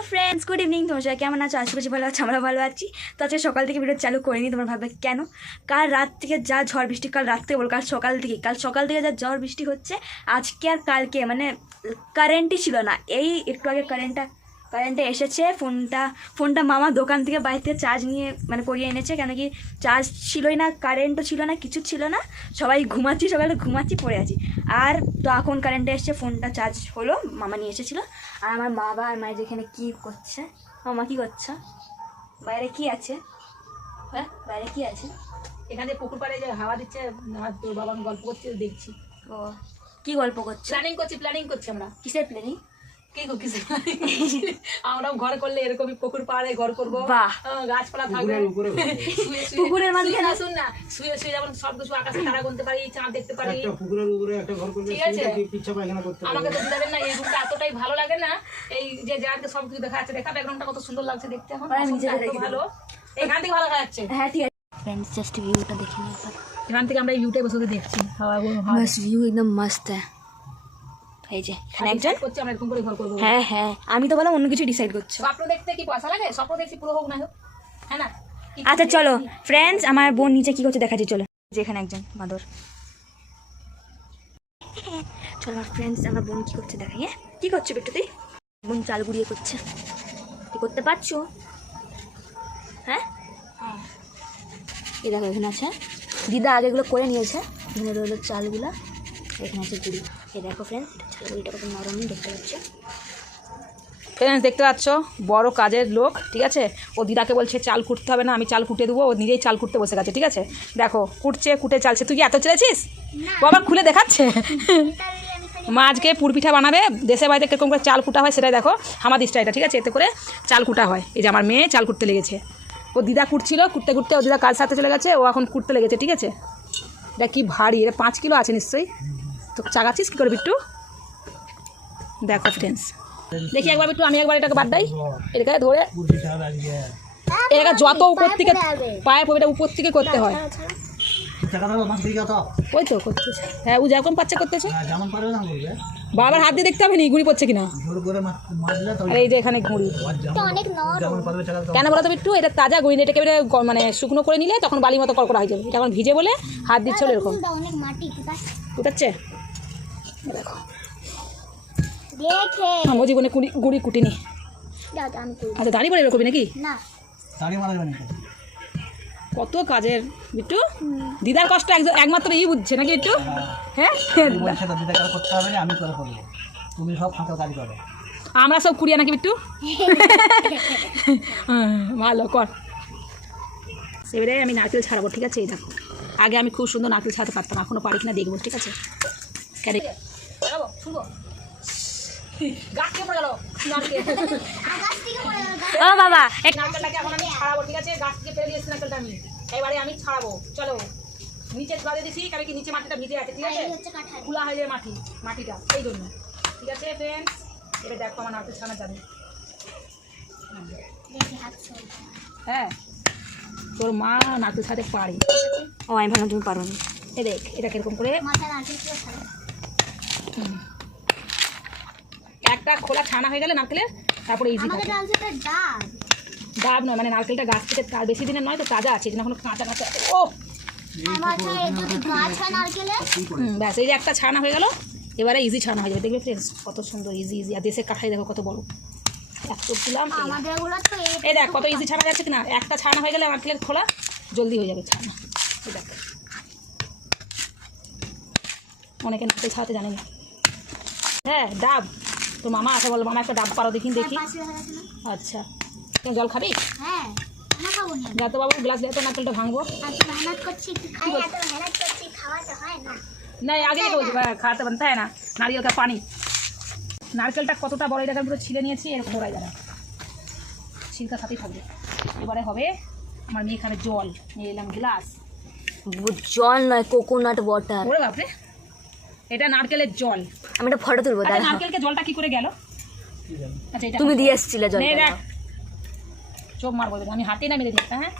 Hello friends, good evening. তোমার সবাই কেমন আছো? আশা করছি ভালো আছো, আমরা ভালো আছি। তো আজকে সকাল থেকে ভিডিও চালু করিনি। তোমার ভাববে কেন? কাল রাত থেকে যা ঝড় বৃষ্টি, কাল রাত থেকে বলো, কাল সকাল থেকে যা ঝড় বৃষ্টি হচ্ছে, আজকে আর কালকে মানে কারেন্টই ছিল না। এই একটু আগে কারেন্টে এসেছে। ফোনটা মামা দোকান থেকে বাইরে থেকে চার্জ নিয়ে মানে করিয়ে এনেছে, কেন কি চার্জ ছিলই না, কারেন্টও ছিল না, কিছু ছিল না। সবাই ঘুমাচ্ছি, সকালে ঘুমাচ্ছি, পড়ে আছি। আর তো এখন কারেন্টে এসছে, ফোনটা চার্জ হলো, মামা নিয়ে এসেছিলো। আর আমার বাবা আর মায়ের যেখানে কী করছে। মামা কী করছো? বাইরে কি আছে? হ্যাঁ, বাইরে কি আছে? এখানে পুকুর পাড়ে যে হাওয়া দিচ্ছে, আর তোর বাবা গল্প করছে দেখছি। ও, কি গল্প করছো? প্ল্যানিং করছি আমরা। কিসের প্ল্যানিং? আমরা ঘর করলে এরকমই পুকুর পাড়ে ঘর করবো, গাছপালা থাকবে, পুকুরের মাঝখানে শুন না, শুয়ে শুয়ে যেমন সবকিছু আকাশে তারা গুনতে পারি, চাঁদ দেখতে পারি। পুকুরের উপরে একটা ঘর করবে, ঠিক আছে? আমাকে তো দিবেন না, এই রুমটা এতটাই ভালো লাগে না। এই যে যাকে সবকিছু দেখা যাচ্ছে, দেখা ব্যাকগ্রাউন্ডটা কত সুন্দর লাগছে দেখতে। এখন ভালো, এখান থেকে ভালো দেখা যাচ্ছে। হ্যাঁ ঠিক আছে फ्रेंड्स, जस्ट ভিউটা দেখে নিই একবার। এখান থেকে আমরা এই ভিউটাই বসে দেখছি, बस ভিউ একদম মস্ত है। এই যে এখানে একজন করছে, আমরা এরকম করে ঘর করবো। হ্যাঁ হ্যাঁ, আমি তো বললাম অন্য কিছু ডিসাইড করছো। স্বপ্ন দেখতে কি পয়সা লাগে? স্বপ্ন দেখছি পুরো হোক না হোক, হ্যাঁ না? আচ্ছা চলো ফ্রেন্ডস, আমার বোন নিচে কি করছে দেখাচ্ছি, চলো। যেখানে একজন বাঁদর। চলো আমার ফ্রেন্ডস, আমার বোন কি করছে দেখাই। হ্যাঁ, কি করছো বিট্টু তুই? বোন চাল গুড়িয়ে করছে। তুই করতে পারছো? হ্যাঁ, এই দেখো এখানে আছে, দিদা আগেগুলো করে নিয়েছে। এখানে রইলো চালগুলো, এখানে আছে গুড়ি। এই দেখো ফ্রেন্ডস, চাল গুড়িটা কত নরম দেখতে পাচ্ছ। ফ্রেন্ডস দেখতে পাচ্ছ, বড় কাজের লোক, ঠিক আছে? ও দিদাকে বলছে চাল কুটতে হবে না, আমি চাল কুটে দেবো। ও নিজেই চাল কুটতে বসে গেছে, ঠিক আছে? দেখো কুটে চালছে। তুই কি এত চেয়েছিস? ও আবার খুলে দেখাচ্ছে। মা আজকে পুরপিঠা বানাবে। দেশের বাড়িতে কীরকম করে চাল কুটা হয় সেটাই দেখো, আমার স্টাইলটা, ঠিক আছে? এতে করে চাল কুটা হয়। এই যে আমার মেয়ে চাল কুটতে লেগেছে। ও দিদা কুটছিল, কুটতে ও দিদা কাজ সারতে চলে গেছে, ও এখন কুটতে লেগেছে, ঠিক আছে? এটা কি ভারী, এটা 5 কিলো আছে নিশ্চয়ই। তো চাগাচ্ছিস কী করে বিট্টু? দেখো ফ্রেন্ডস, দেখি একবার বিট্টু, আমি একবার এটাকে বাদ দেই, এটাকে ধরে এটাকে যত উপর থেকে পায়ে পড়বে, উপর থেকে করতে হয়। ওই তো করতেছে, হ্যাঁ, ও যেরকম পাচ্ছে করতেছে। বাবার হাত দিয়ে দেখতে হবে নি ঘুড়ি পড়ছে কিনা। আর এই যে এখানে ঘুড়ি কেন বলো তো বিট্টু, এটা তাজা ঘুড়ি, এটাকে মানে শুকনো করে নিলে তখন বালি মতো কড়কড়া হয়ে যাবে। এটা এখন ভিজে বলে হাত দিচ্ছে এরকম কুটাচ্ছে। দেখো আমার জীবনে গুড়ি কুটিনি। আচ্ছা, দাঁড়িয়ে পড়ে এরকম নাকি? কত কাজের বিট্টু, দিদার কষ্ট একমাত্র ই বুঝছে নাকি একটু? হ্যাঁ, আমরা সব কুড়িয়া নাকি বিট্টু? ভালো কর। এবারে আমি নারকেল ছাড়াবো, ঠিক আছে? এই দেখো, আগে আমি খুব সুন্দর নারকেল ছাড়াতে পারতাম, এখনো পারি কিনা দেখবো, ঠিক আছে? ও বাবা, নারকেলটাকে এখন আমি ছাড়াবো, ঠিক আছে? গাছ থেকে ফেলে দিয়েছি নারকেলটা আমি, এবারে আমি ছাড়াবো। চলো, নিচে ধরে দিছি, কারণ কি নিচে মাটিটা ভিজে আছে, ঠিক আছে? খোলা হয়ে যায় মাটিটা, এই জন্য, ঠিক আছে ফ্রেন্ডস? এবার দেখো আমার নারকেল ছাড়ানো যাবে। হ্যাঁ, তোর মা নারকেল ছাড়াতে পারে। ও, আমি ভাবলাম তুমি পারো না। এই দেখ, এটা কিরকম করে একটা খোলা ছানা হয়ে গেলে নারকেলের, তারপরে ইজি থাকে। ডাব নয়, মানে নারকেলটা গাছ থেকে বেশি দিনের নয় তো, তাজা আছে, এখন কাঁচা আছে। ও ব্যাস, এই যে একটা ছানা হয়ে গেল, এবারে ইজি ছানা হয়ে যাবে, দেখবে ফ্রেন্ডস কত সুন্দর ইজি। আর দেশের কাঠাই দেখো কত বড়, এত তুলাম। এই দেখ কত ইজি ছানা যাচ্ছে কিনা। একটা ছানা হয়ে গেলে নারকেলের খোলা জলদি হয়ে যাবে ছানা। এই দেখ, অনেকে নারকেল ছাড়াতে জানে না। হ্যাঁ, ডাব তো মামা আছে, বলো মামা একটা ডাব পারো দেখি। আচ্ছা, তুমি জল খাবি? যা তো বাবু, গ্লাস দিয়ে তো নারকেলটা ভাঙবো না, আগে বলছি খাওয়াতে বানতে হয় না। নারিয়েল কা পানি, নারকেলটা কতটা বড় এটা পুরো ছিলে নিয়েছি, এরকম ধরাই যাবে, ছিলকা সাথেই থাকবে। এবারে হবে আমার মেয়ে এখানে জল নিয়ে এলাম, গ্লাস। জল নয়, কোকোনাট ওয়াটার। ওরে বাপরে, এটা নারকেলের জল। আমি একটা ফটো তুলবো। নারকেলকে জলটা কি করে গেল? আচ্ছা, এটা তুমি দিয়ে এসেছিলে জল। চোখ মারবো, আমি হাতে না মেরে দিচ্ছি। হ্যাঁ,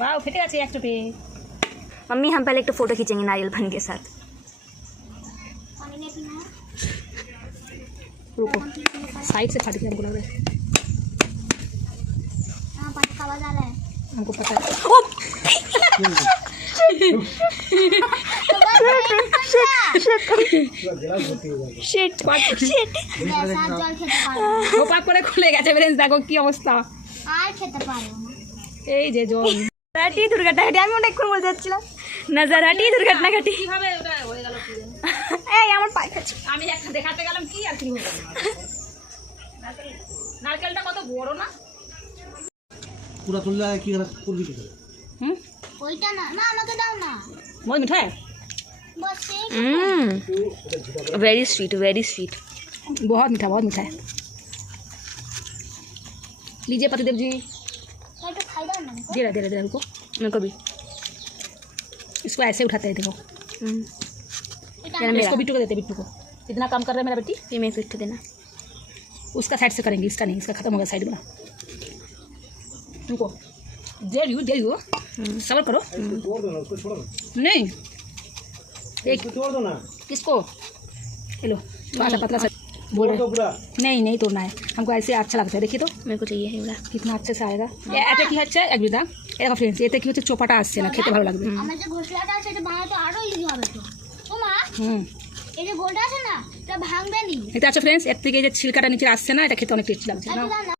वाह फेटे गए एक पे। मम्मी हम पहले एक तो फोटो खींचेंगे नारियल पानी के साथ। रुको साइड से फट गया हमको लग रहा है हमको पता है ও পাক করে খুলে গেছে ফ্রেন্ডস দেখো কি অবস্থা আর খেতে পারবো না এই যে জল রাটি দুর্ঘটনা ঘাটি আমি অনেকক্ষণ বলতে যাচ্ছিলাম নজারাটি দুর্ঘটনা ঘাটি কিভাবে ওটা হয়ে গেল কি জানি এই আমার পায়ে খাচ্ছে আমি একটা দেখাতে গেলাম কি আর কি হলো নারকেলটা কত বড় না पूरा तुल्ला है कि पूरी की হুম ওইটা না না আমাকে দাও না बहुत मीठा है বস এই वेरी स्वीट बहुत मीठा है लीजिए पतिदेव जी একটু খাই দাও না दे रहा हमको मेरे को भी इसको ऐसे उठाते हैं देखो এটা मेरा इसको बिट्टू को देते बिट्टू को इतना काम कर रहा है मेरा बेटी ये मेरे को इट्टू देना उसका साइड से करेंगे इसका नहीं इसका खत्म हो गया साइड में रुको दे यू सबर करो तोड़ दो ना उसको छोड़ो ना नहीं एक उसको तोड़ दो ना किसको हेलो थोड़ा सा पतला सा बोल तोड़ रहे दो पूरा नहीं तोड़ना है हमको ऐसे अच्छा लगता है देखिए तो मेरे को चाहिए है कितना अच्छे से आएगा এটা কি হচ্ছে একবিদা এটা ফ্রেন্ডস এতে কি হচ্ছে চোপাটা আসছে না খেতে ভালো লাগবে আমার যে ঘষলাটা আছে এটা বানাতে আরো ইজি হবে তো ও মা হুম এই যে গোলটা আছে না এটা ভাঙবে নি এটা আছে ফ্রেন্ডস এর থেকে এই যে ছিলকাটা নিচে আসছে না এটা খেতে অনেক টেস্টি লাগছে না একটু দাও না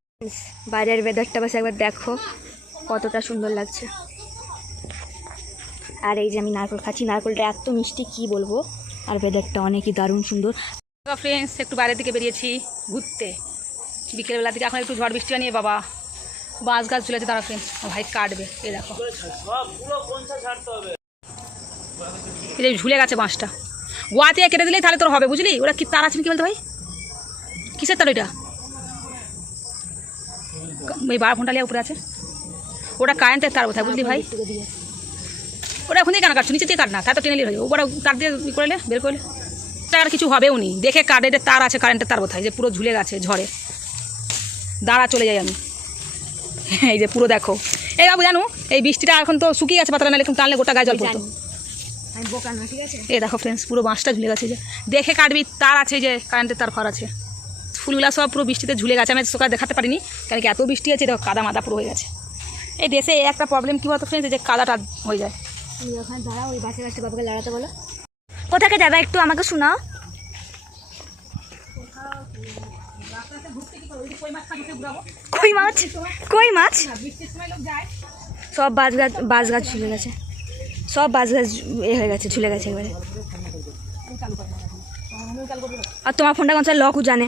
বাইরের ওয়েদারটা বাস একবার দেখো কতটা সুন্দর লাগছে আর এই যে আমি নারকেল খাচ্ছি নারকেলটা এত মিষ্টি কি বলবো আর ওয়েদারটা অনেকই দারুণ সুন্দর ফ্রেন্ডস একটু বাইরের দিকে বেরিয়েছি ঘুরতে বিকেলবেলা দিকে এখন একটু ঝড় বৃষ্টি নিয়ে বাবা বাঁশ গাছ ঝুলেছে তারা ফ্রেন্ডস ভাই কাটবে এই দেখো এই যে ঝুলে গেছে বাঁশটা গোয়াতে কেটে দিলেই তাহলে তোর হবে বুঝলি ওরা কি তার আছে কি বলতো ভাই কিসের তার ওইটা ওই 12 ঘন্টা লিয়ে উপরে আছে ওটা কারেন্টের তার কোথায় বুঝলি ভাই ওটা এখন দিয়ে কেন কাটছো নিচে দিয়ে কাট না তার তো টেনে নিয়ে হয়ে যাবে ওটা তার দিয়ে ই করলে বের করলে আর কিছু হবেও নি দেখে কারেন্টের তার আছে কারেন্টের তার কোথায় যে পুরো ঝুলে গেছে ঝড়ে দাঁড়া চলে যাই আমি এই যে পুরো দেখো এই বাবু জানো এই বৃষ্টিটা এখন তো শুকিয়ে গেছে পাতলা নাহলে টানলে গোটা গায়ে জল পড়তো আমি বোকা না ঠিক আছে এই দেখো ফ্রেন্ডস পুরো বাঁশটা ঝুলে গেছে যে দেখে কাটবি তার আছে যে কারেন্টের তার খর আছে ফুলগুলা সব পুরো বৃষ্টিতে ঝুলে গেছে আমি সকালে দেখাতে পারিনি কারণ কি এত বৃষ্টি আছে দেখো কাদা মাদা পুরো হয়ে গেছে এই দেশে এই একটা প্রবলেম কী বলতো ফ্রেন্ডস যে কাদাটা হয়ে যায় তুমি ওখানে দাঁড়াও ওই বাসে বাসে বাবাকে লড়াতে বলো কোথাকে যাবে একটু আমাকে শোনাও কই মাছ সব বাঁশ গাছ ঝুলে গেছে সব বাঁশ গাছ হয়ে গেছে ঝুলে গেছে এবারে আর তোমার ফোনটা কোন লকও জানে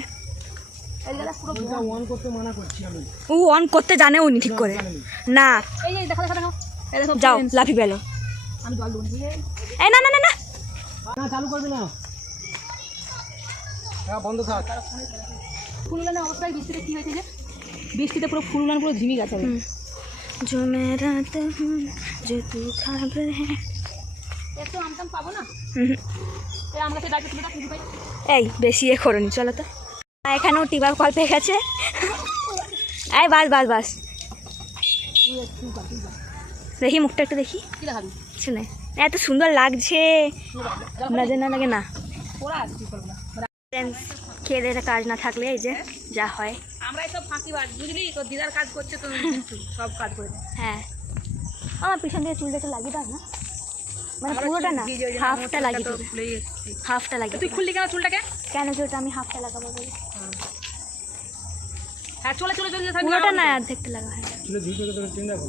ও অন করতে জানে উনি ঠিক করে না এই যে দেখো দেখো দেখো এই দেখো যাও লাফি পেলো আমি জল দেবো এই না না না না না চালু করবি না হ্যাঁ বন্ধ থাক ফুলগুলোর অবস্থায় বৃষ্টিতে কী হয়েছে যে বৃষ্টিতে পুরো ফুলগুলো পুরো ঝিমি গেছে जो मैं रात हूँ जो तू ख्वाब है একটু আমটাম পাবো না এই আমার কাছে ডাকে তুমি খুঁজে পাই এই বেশি এ করনি চলো তো এখানেও টিবার কল পেয়ে গেছে এই বাস বাস বাস দেখি মুখটা একটু দেখি কী দেখাবি শুনে এত সুন্দর লাগছে নজর না লাগে না ওরা আসছে কী করবো না ফ্রেন্ডস খেয়ে কাজ না থাকলে এই যে যা হয় আমরা সব ফাঁকিবাজ বুঝলি তোর দিদার কাজ করছে তো কিন্তু সব কাজ করে দেয় হ্যাঁ আমার পিছন দিয়ে চুলটা একটু লাগিয়ে দাও না মানে পুরোটা না হাফটা লাগিয়ে দেবে হাফটা লাগিয়ে তুই খুললি কেন চুলটাকে কেন যে ওটা আমি হাফটা লাগাবো বলি হ্যাঁ চলে চলে চলে থাকবি পুরোটা না অর্ধেকটা লাগা হয় চলে ধুই করে তোকে টেনে রাখো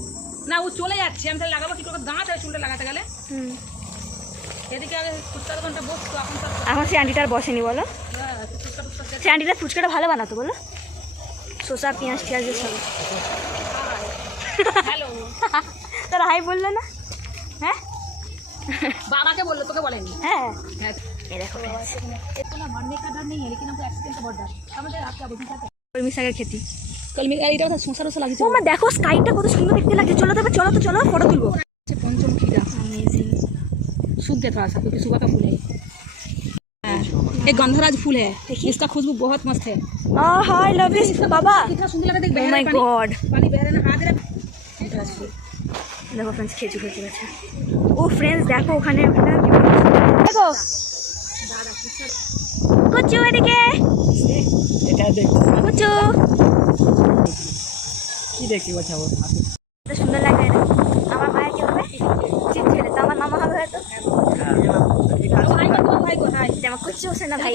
না ও চলে যাচ্ছে আমি তাহলে লাগাবো কি তোকে দাঁড়াতে হবে চুলটা লাগাতে গেলে হুম এদিকে আগে ফুটকার ঘন্টা বসতো এখন তো এখন সে আন্টিটার বসেনি বলো ফুচকা টুচকা সে আন্টিটা ফুচকাটা ভালো বানাতো বলো শসা পেঁয়াজ টিয়াজ দিয়ে সব হ্যালো তোর হাই বললো না হ্যাঁ बाबा बोल तो बोलेंगे হ্যাঁ है এই দেখো इतना मरने का डर नहीं है लेकिन हमको एक्सीडेंट का बहुत डर समझे आप क्या बोलते हैं কলমি শাকের খেতি कल में এটা কথা সংসার ওসা লাগিছে ও মা দেখো স্কাইটা কত সুন্দর দেখতে লাগছে চলো তবে চলো তো চলো ফটো তুলবো पंचमुखी अमेजिंग सूख गया थोड़ा सा क्योंकि सुबह का फूल है एक गंधराज फूल है इसका खुशबू बहुत मस्त है हाय लव दिस बाबा कितना सुंदर लगा देख ओ माय गॉड पानी बह रहा है हाथ रहा गंधराज फूल দেখো ফ্রেন্ডস খেজুর হয়ে গেছে ও ফ্রেন্ডস দেখো ওখানে দেখো কুচু এদিকে এটা দেখ কুচু কি দেখি বাছাবো এত সুন্দর লাগে না আমার মায়ের কি হবে ছেলে তো আমার মামা হবে হয়তো আমার কুচু হোসে না ভাই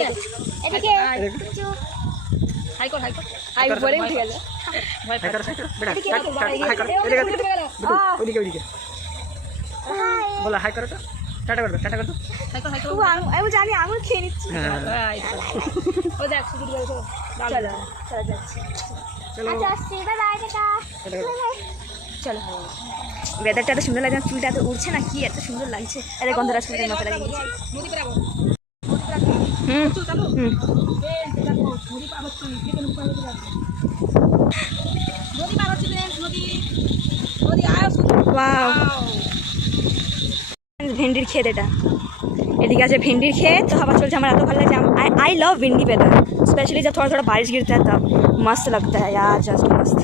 এদিকে কুচু হাই কর হাই বলে উঠে গেল বলা হাই করো তো টাটা করো টাটা করো আমি জানি আঙুল খেয়ে নিচ্ছি ও দেখ সুযোগ চলো চলো যাচ্ছি আচ্ছা আসছি বাই বাই টাটা চলো ওয়েদারটা এত সুন্দর লাগছে চুলটা এত উঠছে না কি এত সুন্দর লাগছে আরে গন্ধরাজ ফুলের মতো লাগে নদী পেরাবো হুম চলো হুম নদী পার হচ্ছে নদী পার হচ্ছে নদী নদী আয় ওয়াও ভেন্ডির ক্ষেত এটা এদিকে আছে ভেন্ডির ক্ষেত तो हवा चलছে আমার এত ভালো লাগছে I love windy weather specially जब थोड़ा थोड़ा बारिश गिरता है तब मस्त लगता है यार जस्ट मस्त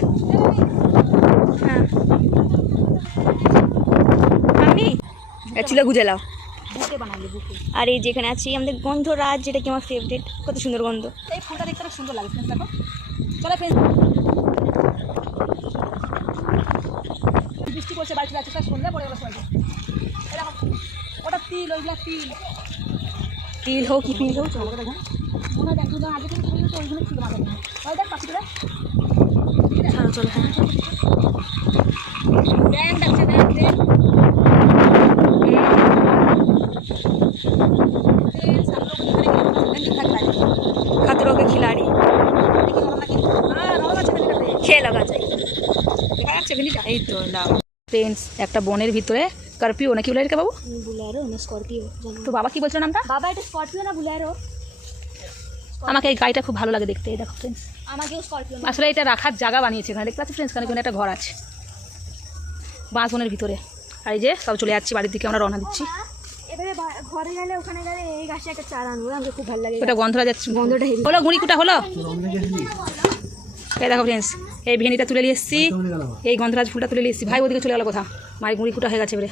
हाँ আমি চুলে গুজে লাও বুকে বানালে বুকে আর এই যেখানে আছি আমাদের গন্ধরাজ যেটা কি আমার ফেভারিট কত সুন্দর গন্ধ এই ফুলটা দেখতে খুব সুন্দর লাগে ফ্রেন্ডস দেখো চলো ফ্রেন্ডস বৃষ্টি পড়ছে বাড়িতে যাচ্ছে সন্ধ্যা পড়ে গেল সবাই এরকম ওটা তিল ওইগুলা তিল তিল হোক কি তিল হোক চলো দেখুন মনে হয় দেখ দুজন আগে থেকে চলে যেত ওইগুলো ছিল মাথায় ওই দেখ পাখিগুলো চলো চলো হ্যাঁ ব্যাং ডাকছে দেখ দেখ खतरों के खिलाड़ी খেয়ে লাগা যায় এই তো নাও ফ্রেন্ডস একটা বনের ভিতরে কার্পিও নাকি বলে রে বাবু বুলেরো না স্করপিও তো বাবা কি বলছিল নামটা বাবা এটা স্করপিও না বুলেরো আমাকে এই গাড়িটা খুব ভালো লাগে দেখতে এই দেখো ফ্রেন্ডস আমাকেও স্করপিও আসলে এটা রাখার জায়গা বানিয়েছে এখানে দেখতে পাচ্ছি ফ্রেন্ডস এখানে একটা ঘর আছে বাঁশ বনের ভিতরে আর এই যে সব চলে যাচ্ছি বাড়ির দিকে আমরা রওনা দিচ্ছি এবারে ঘরে গেলে ওখানে গেলে এই গাছে একটা চারা আনবো আমাকে খুব ভালো লাগে ওটা গন্ধরা যাচ্ছে গন্ধটা হেভি হলো গুঁড়ি কুটা হলো এই দেখো ফ্রেন্ডস এই ভেনিটা তুলে নিয়ে এসেছি এই গন্ধরাজ ফুলটা তুলে নিয়ে এসেছি ভাই ওদিকে চলে গেলো কোথা মায়ের গুঁড়ি কুটা হয়ে গেছে এবারে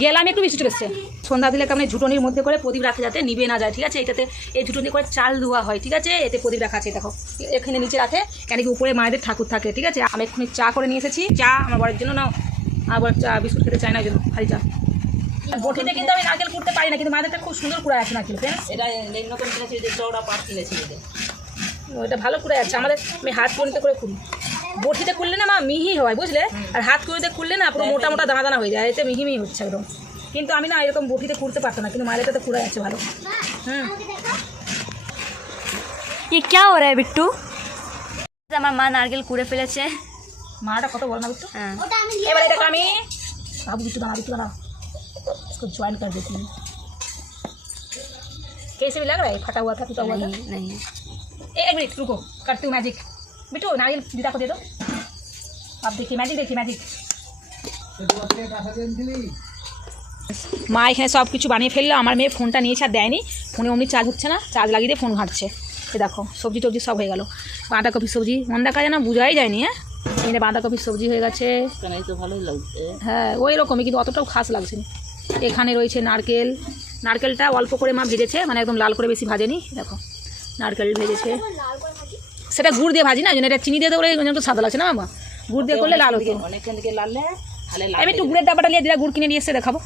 গেলাম একটু বৃষ্টি চলে এসছে সন্ধ্যা দিলে কেমন ঝুটনির মধ্যে করে প্রদীপ রাখা যাতে নিবে না যায় ঠিক আছে এটাতে এই ঝুটনি করে চাল ধোয়া হয় ঠিক আছে এতে প্রদীপ রাখা আছে দেখো এখানে নিচে রাখে কেন কি উপরে মায়েদের ঠাকুর থাকে ঠিক আছে আমি এক্ষুনি চা করে নিয়ে এসেছি চা আমার বরের জন্য নাও আবার চা বিস্কুট খেতে চাই না ওই জন্য খালি চা বটিতে কিন্তু আমি নারকেল কুড়তে পারি না কিন্তু মায়েদেরটা খুব সুন্দর কুড়ায় আছে নারকেল ফ্রেন্ডস এটা নতুন কিনেছি যে চওড়া পাট কিনেছি এটা ওইটা ভালো করে যাচ্ছে আমাদের আমি হাত কুড়িতে করে খুলি বটিতে খুললে না মা মিহি হয় বুঝলে আর হাত কুড়িতে খুললে না পুরো মোটা মোটা দানা দানা হয়ে যায় এতে মিহি মিহি হচ্ছে একদম কিন্তু আমি না এরকম বটিতে খুঁড়তে পারতাম না কিন্তু মায়েরটাতে খুঁড়ে যাচ্ছে ভালো ये क्या हो रहा है बिट्टू আমার মা নারকেল কুড়ে ফেলেছে মাটা কত বল না বিট্টু হ্যাঁ ওটা আমি এবারে দেখো আমি बाबू बिट्टू दाना इसको ज्वाइन कर देती हूँ कैसे भी लग रहा है फटा हुआ था टूटा हुआ था नहीं नहीं एक मिनट रुको करती हूँ मैजिक बिट्टू नारियल दीदा को दे दो आप देखिए मैजिक মা এখানে সব কিছু বানিয়ে ফেললো আমার মেয়ে ফোনটা নিয়েছে আর দেয়নি ফোনে অমনি চার্জ হচ্ছে না চার্জ লাগিয়ে দিয়ে ফোন ঘাঁটছে এ দেখো সবজি টবজি সব হয়ে গেল বাঁধাকপির সবজি মন্দা কাজে না বোঝাই যায়নি হ্যাঁ এখানে বাঁধাকপির সবজি হয়ে গেছে কেনাই তো ভালোই লাগছে হ্যাঁ ওই রকমই কিন্তু অতটাও খাস লাগছে না এখানে রয়েছে নারকেলটা অল্প করে মা ভেজেছে মানে একদম লাল করে বেশি ভাজেনি দেখো নারকেল ভেজেছে সেটা গুড় দিয়ে ভাজি না ওই জন্য এটা চিনি দিয়ে দেবো একটু সাদা লাগছে না মামা গুড় দিয়ে করলে লাল হতো অনেকখান থেকে লাললে তাহলে আমি একটু গুড়ের ডাব্বাটা নিয়ে দিলা গুড় কিনে নিয়ে এসে দেখাবো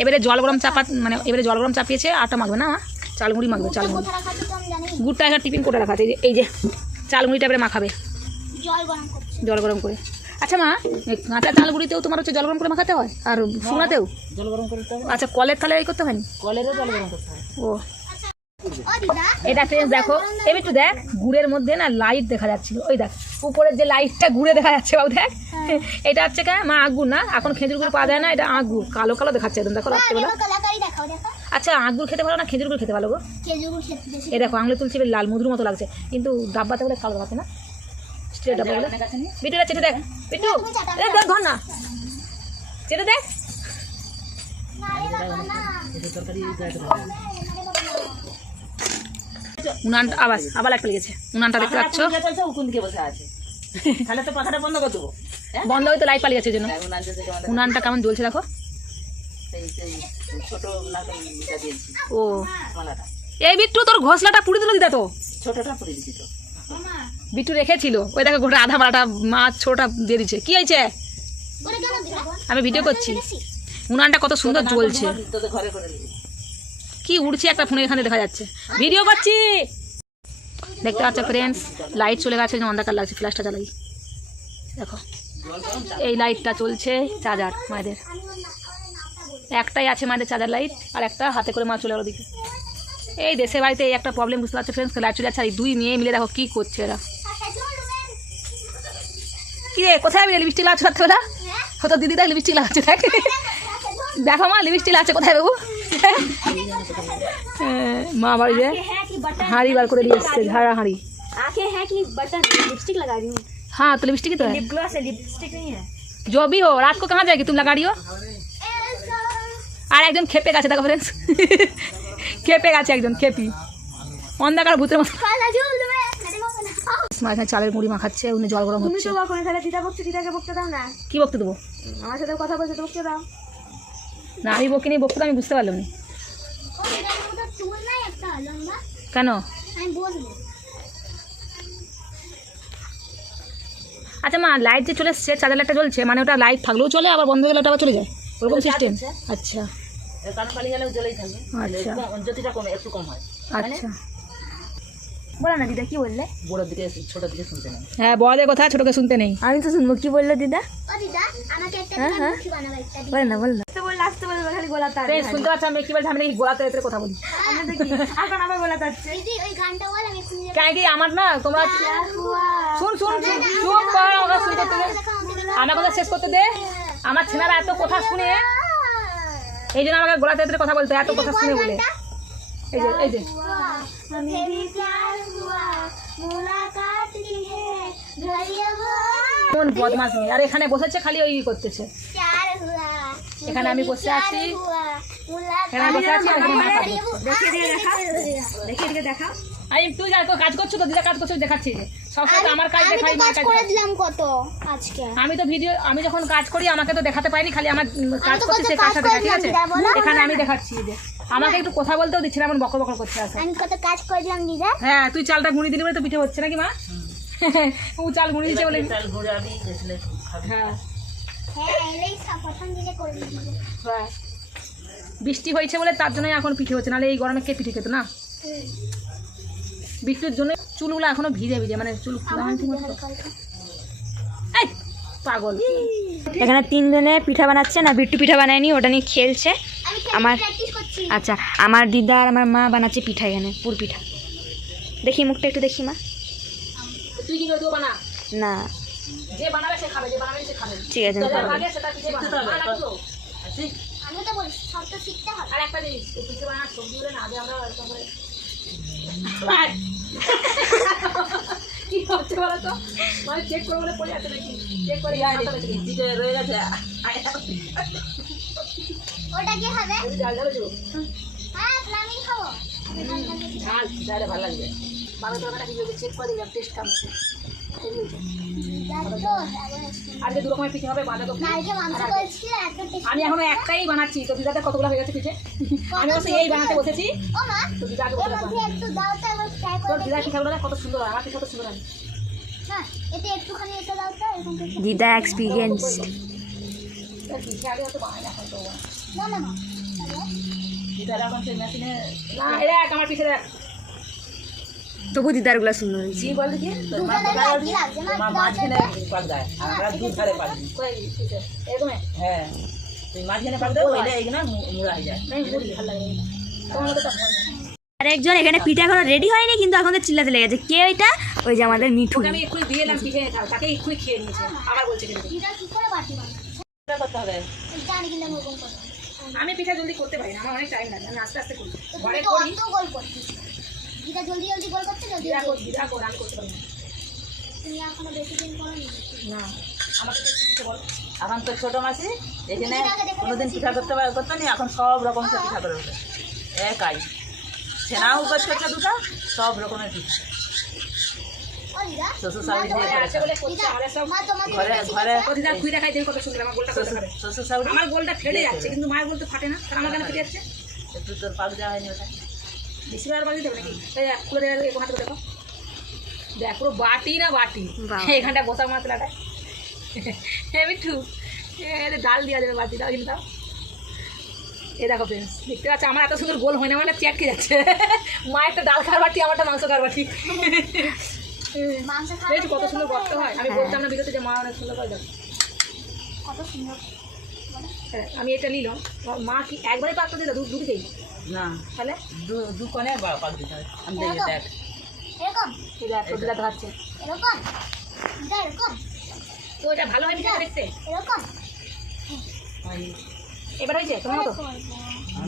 এবারে জল গরম চাপিয়েছে আটা মাখবে না চালমুড়ি মাখবে চালমুড়ি রাখা তো আমি জানি গুড়টা একটা টিফিন করে রাখা আছে এই যে চালমুড়িটা এবারে মাখাবে জল গরম করছি জল গরম করে আচ্ছা মা কাঁচা চালগুড়িতেও তোমার হচ্ছে জল গরম করে মাখাতে হয় আর শুকনাতেও জল গরম করতে হবে আচ্ছা কলের তাহলে এই করতে হয়নি কলেরও জল গরম করতে হয় ও ও দিদা এটা ফ্রেন্ডস দেখো এবার একটু দেখ গুড়ের মধ্যে না লাইট দেখা যাচ্ছিল ওই দেখ উপরের যে লাইটটা ঘুরে দেখা যাচ্ছে বাবু দেখ এটা হচ্ছে কে মা আগুর না এখন খেজুর গুড় পাওয়া যায় না এটা আগুর কালো কালো দেখাচ্ছে একদম দেখো রাত্রেবেলা কলাকারি দেখাও দেখো আচ্ছা আগুর খেতে ভালো না খেজুর গুড় খেতে ভালো গো খেজুর খেতে বেশি এই দেখো আঙুলে তুলছি বেশ লাল মধুর মতো লাগছে কিন্তু ডাব্বাতে বলে কালো দেখাচ্ছে না স্ট্রেট ডাব্বা বলে বিটুটা চেটে দেখ বিটু এই দেখ ধর না চেটে দেখ উনানটা আবার একটা লেগেছে উনানটা দেখতে পাচ্ছ চলছে উকুন দিকে বসে আছে তাহলে তো পাখাটা বন্ধ করে দেবো বন্ধ হয়তো লাইট পালিয়ে গেছে এই জন্য এখন আনতে থেকে আমাদের উনানটা কেমন জ্বলছে দেখো সেই ছোট নারকেলটা দিয়েছি ও মালাটা এই বিট্টু তোর ঘোষলাটা পুড়ে দিল দিদা তো। ছোটটা পরে দিছি তো। বিট্টু রেখেছিল, ওই দেখো গোটা আধা বাড়াটা মাছ ছোটটা দিয়ে দিচ্ছে। কি হয়েছে? ওটা কেন দিলা? আমি ভিডিও করছি, উনানটা কত সুন্দর জ্বলছে। তোদের ঘরে করে দিবি। কি উড়ছে একটা ফোনে, এখানে দেখা যাচ্ছে, ভিডিও করছি। দেখতে পাচ্ছ ফ্রেন্ডস, লাইট চলে গেছে, অন্ধকার লাগছে, ফ্ল্যাশটা জ্বালাই। দেখো এই লাইটটা চলছে চার্জার মায়েদের, একটাই আছে মায়েদের চার্জার লাইট, আর একটা হাতে করে মা চলে গেল দিকে। এই দেশের বাড়িতে এই একটা প্রবলেম বুঝতে পারছো ফ্রেন্ডস, লাইট চলে যাচ্ছে, আর এই দুই মেয়ে মিলে দেখো কি করছে এরা। কি রে, কোথায় আমি লিপস্টিক লাগাচ্ছ রাত্রেবেলা? তো দিদি দেখ লিপস্টিক লাগাচ্ছে, দেখ দেখো মা লিপস্টিক লাগাচ্ছে কোথায় বাবু। মা বাড়ি যে হাঁড়ি বার করে দিয়ে এসছে, ঝাড়া হাঁড়ি। आंखें हैं कि बटन लिपस्टिक लगा रही हूँ, हाँ तो लिपस्टिक ही तो है, लिप ग्लॉस है, लिपस्टिक नहीं है। जो भी हो रात को कहाँ जाएगी तुम लगा रही हो। আর একজন খেপে গেছে দেখো ফ্রেন্ডস, খেপে গেছে একজন, খেপি অন্ধকার ভূতের মতো। মাঝে চালের মুড়ি মাখাচ্ছে, উনি জল গরম তুমি হচ্ছে। তো কখন তাহলে দিদা বকছে, দিদাকে বকতে দাও না। কি বকতে দেবো? আমার সাথে কথা বলছে তো বকতে দাও। না আমি বকিনি, বকতে আমি বুঝতে পারলাম না ও এটা ওটা চুল নাই একটা লম্বা, কেন। আমি বসবো। আচ্ছা মা, লাইট যে চলে এসছে, চার্জার লাইটটা জ্বলছে, মানে ওটা লাইট থাকলেও চলে, আবার বন্ধ হয়ে গেলে ওটা আবার চলে যায়, ওরকম সিস্টেম? আচ্ছা কারণ পালিয়ে গেলেও জ্বলেই থাকবে। আচ্ছা জ্যোতিটা কমে, একটু কম হয়। আচ্ছা। বলো না দিদা, কি বললে? বড়োর দিকে ছোটোর দিকে শুনতে নেই। হ্যাঁ বড়দের কথা ছোটকে শুনতে নেই। আমি তো শুনবো, কি বললো দিদা? ও দিদা আমাকে একটা হ্যাঁ, দিদা হ্যাঁ। মুখি বানাবো একটা দিদা। বল না বল না, আসতে বললে আসতে বলবে, খালি গোলা তার ফ্রেন্ডস শুনতে পাচ্ছি আমি কি বলছি, আমি নাকি গোলাতে এতে কথা বলি। আমরা দেখি এখন আবার গোলা তাচ্ছে। দিদি ওই গানটা বল, আমি শুনি। কেন কি আমার না তোমরা শুন শুন শুন, চুপ কর, আমাকে শুন করতে দে, আমার কথা শেষ করতে দে। আমার ছেলেরা এত কথা শুনে, এই জন্য আমাকে গোলাতে এতে কথা বলতে হয়, এত কথা শুনে বলে। এই যে এই যে मेरी प्यार हुआ मुलाकात की है घड़ियां वो কোন বদমাস মেয়ে, আর এখানে বসেছে খালি ওই করতেছে। प्यार हुआ এখানে আমি বসে আছি, हुआ এখানে আমি বসে আছি, আর এখানে মা কাজ করছে। দেখিয়ে দিয়ে দেখা, দেখিয়ে দিয়ে দেখা। আমি তুই যা তো কাজ করছো তো, দিদা কাজ করছো দেখাচ্ছি যে সবসময় আমার কাজ দেখাই, মায়ের কাজ দেখাই। দিলাম কত আজকে আমি তো ভিডিও, আমি যখন কাজ করি আমাকে তো দেখাতে পাইনি, খালি আমার কাজ তো করছি কত সে কাজ কাজটা দেখা, ঠিক করে আছে? দিদা, বলো। এখানে আমি দেখাচ্ছি যে আমাকে একটু কথা বলতেও দিচ্ছি না, এমন বকর বকর করছে আসা। আমি কত কাজ করলাম দিদা। হ্যাঁ তুই চালটা গুঁড়ি দিলি বলে তো পিঠে হচ্ছে নাকি মা? ও চাল গুঁড়ি দিচ্ছে বলে। চাল ঘুরে আমি দেখলে খাবি। হ্যাঁ হ্যাঁ এলেই প্রথম দিনে করে দিবি। হ্যাঁ বৃষ্টি হয়েছে বলে তার জন্যই এখন পিঠে হচ্ছে, নাহলে এই গরমে কে পিঠে খেত না। বৃষ্টির জন্য চুলগুলো এখনো ভিজে ভিজে, মানে চুল এই পাগল। এখানে তিনজনে পিঠা বানাচ্ছে, না বিট্টু পিঠা বানায়নি, ওটা নিয়ে খেলছে। আমার প্র্যাকটিস করছি। আচ্ছা, আমার দিদা আর আমার মা বানাচ্ছে পিঠা, এখানে পুর পিঠা। দেখি মুখটা একটু দেখি মা। তুই কি করে দেবো বানা? না যে বানাবে সে খাবে, যে বানাবে সে খাবে। ঠিক আছে, আমি যেটা পারবো। লাগে সেটা পিঠে বানাবে। আর নাকি তো? আমি তো বলি সব তো শিখতে হবে। আর একটা জিনিস, এই পিঠে বানার সবজি হলে না আগে আমরা এরকম করে কি করছে বলো তো, মানে চেক করে বলে পড়ে আছে নাকি, চেক করে দিকে রয়ে গেছে। ওটা কি হবে? ডাল ঢালে দেবো। হ্যাঁ আমি খাবো। ঝাল ডালে ভালো লাগবে। বাবা তরকারিটা কি হয়েছে চেক করে দিলাম, টেস্ট কেমন আছে। আজকে দু রকমের পিঠে হবে, বাঁধাকপি। কালকে মাংস করেছি একটা টেস্ট। আমি এখনো একটাই বানাচ্ছি, তো দিদাতে কতগুলো হয়ে গেছে পিঠে। আমি অবশ্য এই বানাতে বসেছি, ও মা তো দিদাকে এর বলে মধ্যে একটু দাও তো, একবার ট্রাই তো করে দিদার দেখি। পিঠাগুলো কত সুন্দর হয়, আমার পিঠা কত সুন্দর হয়। হ্যাঁ এতে একটুখানি এটা দাও তো, এরকম করে। দিদা এক্সপিরিয়েন্স। পিঠে আগে হয়তো বানাই না, এখন তো বানাই। না না মা দিদার এখন সেই মেশিনে না এটা আমার পিঠে দেখ। তবু দিদারগুলো সুন্দর হয়েছে। কি বলতে কি তোর মা দুধটা কোথায় কি লাগছে না? মা মাঝখানে পাক দেয়, আর আমরা দুধ ধারে পাক দিই। কই পিঠে এরকম হ্যাঁ তুই মাঝখানে পাক দেবো, এলে এইগুলো মুড়া হয়ে যায়। নাই মুড়ি ভালো লাগে না। তোমার মতো তো হয় না। আর একজন এখানে পিঠা এখনো রেডি হয়নি, কিন্তু এখন তো চিল্লাতে লেগে গেছে। কে ওইটা? ওই যে আমাদের মিঠু। ওকে আমি এক্ষুনি দিয়ে এলাম পিঠে খাও, তাকে এক্ষুনি খেয়ে নিয়েছে, আবার বলছে কিন্তু। দিদা কি করে বাটি বানায়? এটা করতে হবে। জানি কিন্তু আমি ওরকম করবো। আমি পিঠা জলদি করতে পারি না, আমার অনেক টাইম লাগে, আমি আস্তে আস্তে করি। তো ঘরে তুমি তো করি, অত গোল করছিস। দিদা জলদি জলদি গোল করতে জলদি দিদা জলদি। কর, আমি করতে পারি না। তুমি এখনো বেশি দিন করোনি। না আমাকে তো কিছু বল। এখন তো ছোট মাসি এখানে কোনোদিন পিঠা করতে নি, এখন সব রকম পিঠা করে ওঠে একাই। ছেনাও উপোস করছে দুটো, সব রকমের পিঠা। ও দিদা শ্বশুর শাশুড়ি দিয়ে আছে বলে করছে, আর সব মা তোমাকে ঘরে ঘরে ও দিদা খুঁড়ে দেখাই দেন কত সুন্দর, আমার গোলটা করে দেখাবে। শ্বশুর শাশুড়ি আমার গোলটা ফেটে যাচ্ছে, কিন্তু মায়ের গোল তো ফাটে না, তার আমার কেন ফেটে যাচ্ছে? একটু তোর পাক দেওয়া হয়নি ওটা। বেশি আর বাকি দেবে নাকি এই খুলে দেখো এরকম হাতে দেখো দেখ পুরো বাটি না বাটি বাহ। এখানটা বসা মশলাটা হ্যাঁ মিঠু ডাল দেওয়া যাবে বাটি দাও কিন্তু দাও এ দেখো ফ্রেন্ডস দেখতে পাচ্ছ আমার এত সুন্দর গোল হয় না মানে চেটকে যাচ্ছে মায়েরটা ডাল খাওয়ার বাটি আমারটা মাংস খাওয়ার বাটি মাংস দেখছি কত সুন্দর গর্ত হয় আমি বলতাম না বিগত যে মা অনেক সুন্দর করে দেয় কত সুন্দর। হ্যাঁ আমি এটা নিলাম মা কি একবারে পাকতে দিল দুদিকেই না তাহলে দু কোণে পাক দিতে হয় আমি দেখি দেখ এরকম এই দেখ রোদলা ধরাচ্ছে এরকম এটা এরকম তো এটা ভালো হয় পিঠাটা দেখতে এরকম হয়নি। এবার হয়েছে তোমার মতো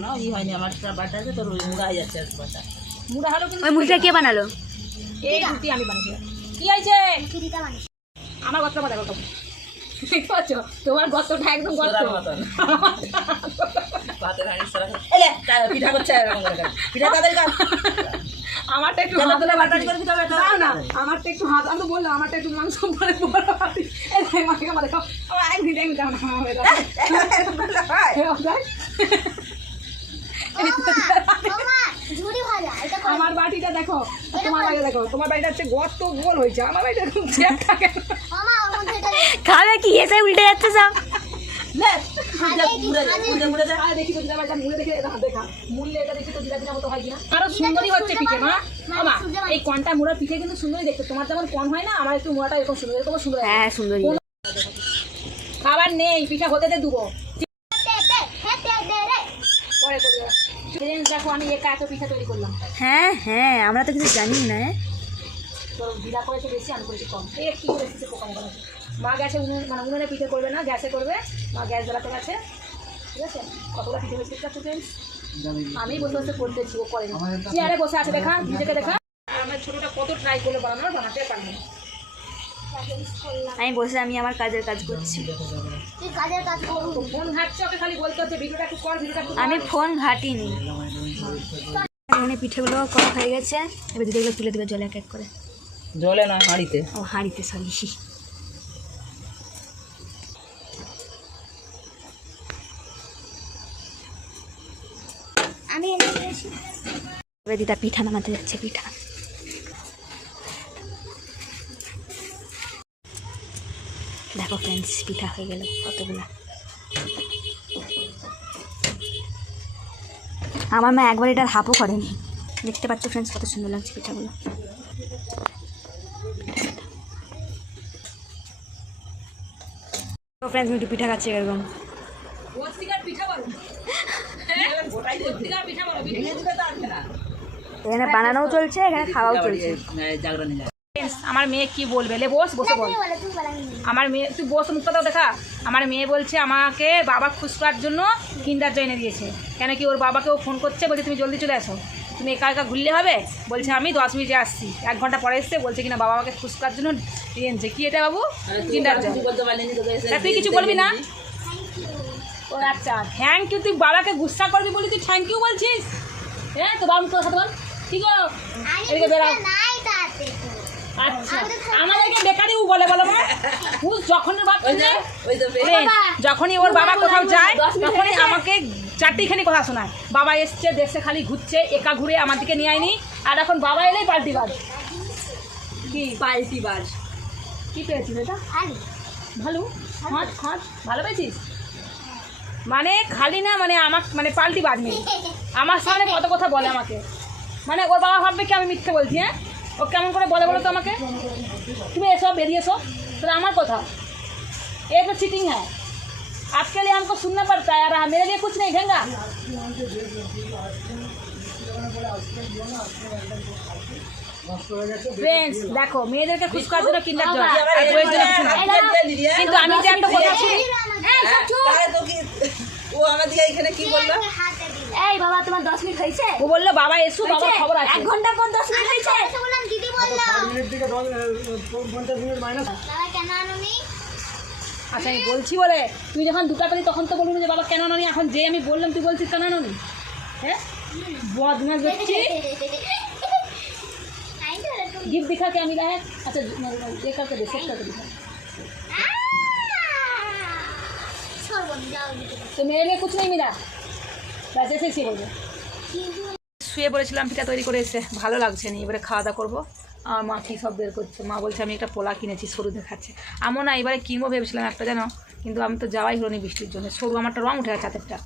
না ই হয়নি আমার বাটা আছে তোর ওই মুড়া হয়ে যাচ্ছে আর বাটা মুড়া হলো কিন্তু ওই মুড়িটা কে বানালো? এই রুটি আমি বানিয়েছিলাম কি হয়েছে খিরিটা বানিয়ে আমার গর্তটা দেখো তো দেখতে পাচ্ছ তোমার গর্তটা একদম গর্ত তোরার মতন ভাতের হাঁড়ি সারা এলে পিঠা করছে এরকম করে পিঠা তাদের কাজ আমারটা একটু কেন হাত তোরা বাটারি করে পিঠা বেটা দাও না আমারটা একটু হাত আমি তো বললাম আমারটা একটু মাংস পরে বড় বাটি এই দেখ মাকে আমার দেখো আমার এক ভিডিও আমি দাও না আমার দাও ওমা ঝুড়ি ভাজা এটা করে আমার বাটিটা দেখো তোমার বাড়িটা দেখো তোমার বাড়িটা হচ্ছে গর্ত গোল হয়েছে আমার বাড়িটা এরকম চেপ থাকে ওমা ওর মধ্যে এটা খাবে কি এসে উল্টে যাচ্ছে সব। আর দেখি তো দিদা বাড়িটা মুড়ে দেখে দেখা মুড়লে এটা দেখি তো দিদা দিদা মতো হয় কিনা আরো সুন্দরই হচ্ছে পিঠে মা মামা এই কনটা মুড়ার পিঠে কিন্তু সুন্দরই দেখতে তোমার যেমন কন হয় না আমার একটু মুড়াটা এরকম সুন্দর এরকম সুন্দর হ্যাঁ সুন্দরী। খাবার নেই পিঠা হতে দে দুবো দে রে পরে করবে ফ্রেন্ডস দেখো আমি একা এত পিঠা তৈরি করলাম হ্যাঁ হ্যাঁ আমরা তো কিছু জানি না। তো দিদা করেছে বেশি আমি করেছি কম এই একটু করে এসেছে পোকা মোকা মা গ্যাসে মানে উনুনে পিঠে করবে না গ্যাসে করবে মা গ্যাস জ্বালাতে গেছে ঠিক আছে কতগুলো পিঠে হয়েছে দেখতে পাচ্ছ ফ্রেন্ডস আমি বসে বসে করতেছি ও করেনি চেয়ারে বসে আছে দেখা নিজেকে দেখা আমার ছোটোটা কত ট্রাই করলো বানানোর বানাতে পারবে না আমি বসে আমি আমার কাজের কাজ করছি। তুই কাজের কাজ করু তো ফোন ঘাটছে ওকে খালি বলতে হচ্ছে ভিডিওটা একটু কর ভিডিওটা একটু আমি ফোন ঘাটিনি। এখানে পিঠেগুলো করা হয়ে গেছে এবার দিদিগুলো তুলে দেবে জলে এক এক করে। জলে না হাঁড়িতে ও হাঁড়িতে সরি। আমি এনে দিয়েছি এবার দিদা পিঠা নামাতে যাচ্ছে পিঠা। দেখো ফ্রেন্ডস পিঠা হয়ে গেল কতগুলো। আমার মা একবার এটার হাফও করেনি। দেখতে পাচ্ছ ফ্রেন্ডস কত সুন্দর লাগছে পিঠাগুলো। ফ্রেন্ডস মিঠু পিঠা খাচ্ছে এরকম। বস্তিকার পিঠা বলো গোটাই বস্তিকার পিঠা বলো ভেঙে দিলে তো আসবে না এখানে বানানোও চলছে এখানে খাওয়াও চলছে। জাগরণী যায় আমার মেয়ে কি বলবে লে বস বসে বল তুই বলে তুই বলে আমার মেয়ে তুই বস মুখটাও দেখা আমার মেয়ে বলছে আমাকে বাবা খুশ করার জন্য কিন্ডার জয় এনে দিয়েছে কেন কি ওর বাবাকেও ফোন করছে বলছে তুমি জলদি চলে আসো তুমি একা একা ঘুরলে হবে বলছে আমি 10 মিনিটে আসছি 1 ঘন্টা পরে এসছে বলছে কিনা বাবা আমাকে খুশ করার জন্য এনেছে কি এটা বাবু কিন্ডার জয় বলতে পারলেনি তোকে এসে তা তুই কিছু বলবি না ও আচ্ছা থ্যাংক ইউ তুই বাবাকে গুসা করবি বলি তুই থ্যাংক ইউ বলছিস হ্যাঁ তো বাবা মুখটা বল ঠিক আছে এদিকে বেরাও নাই তাতে আচ্ছা আমাদেরকে বেকারি ও বলে বলো ও যখন ওই তো যখনই ওর বাবা কোথাও যায় তখনই আমাকে চারটিখানি কথা শোনায় বাবা এসছে দেশে খালি ঘুরছে একা ঘুরে আমার দিকে নিয়ে আয়নি আর এখন বাবা এলেই পাল্টি বাজ কি পাল্টি বাজ কি পেয়েছিস এটা আরে ভালো হাঁট হাঁট ভালো পেয়েছিস মানে খালি না মানে আমার মানে পাল্টি বাজ নেই আমার সামনে কত কথা বলে আমাকে মানে ওর বাবা ভাববে কি আমি মিথ্যে বলছি হ্যাঁ ও কেমন করে বলে বলো তো আমাকে তুমি এসো বেরিয়ে এসো তাহলে আমার কথা ये तो चीटिंग है आपके लिए हमको सुनना पड़ता है यार मेरे लिए कुछ नहीं घेंगा फ्रेंड्स देखो মেয়েদেরকে খুশ করার জন্য কিন্ডার জয় আর বইয়ের জন্য কিছু না কিন্তু আমি যে একটা কথা শুনি ও আমাদের এখানে কি বললো হাতে দিই এই বাবা তোমার 10 মিনিট হয়েছে? ও বললো বাবা এসো বাবার খবর আছে 1 ঘন্টা পর 10 মিনিট হয়েছে। আমি বললাম দিদি বললাম মিনিট থেকে 50 মিনিট মাইনাস। দাদা কেন আনুনি আচ্ছা আমি বলছি বলে তুই যখন দুটা পেলি তখন তো বলবি না যে বাবা কেন আনোনি এখন যে আমি বললাম তুই বলছিস কেন আনোনি হ্যাঁ বদমাশ হচ্ছি गिफ्ट दिखा क्या मिला है अच्छा ये करके दे सेट करके दिखा तो मेरे लिए कुछ नहीं मिला वैसे से बोल শুয়ে পড়েছিলাম, পিঠা তৈরি করে এসে ভালো লাগছে না, এবারে খাওয়া দাওয়া করবো। আমার মা কী সব বের করছে, মা বলছে আমি একটা পোলা কিনেছি, সরু দেখাচ্ছে। আমও না এবারে কিনবো ভেবেছিলাম একটা, যেন, কিন্তু আমি তো যাওয়াই হলো না বৃষ্টির জন্য। সরু আমারটা রঙ উঠে গেছে হাতেরটা,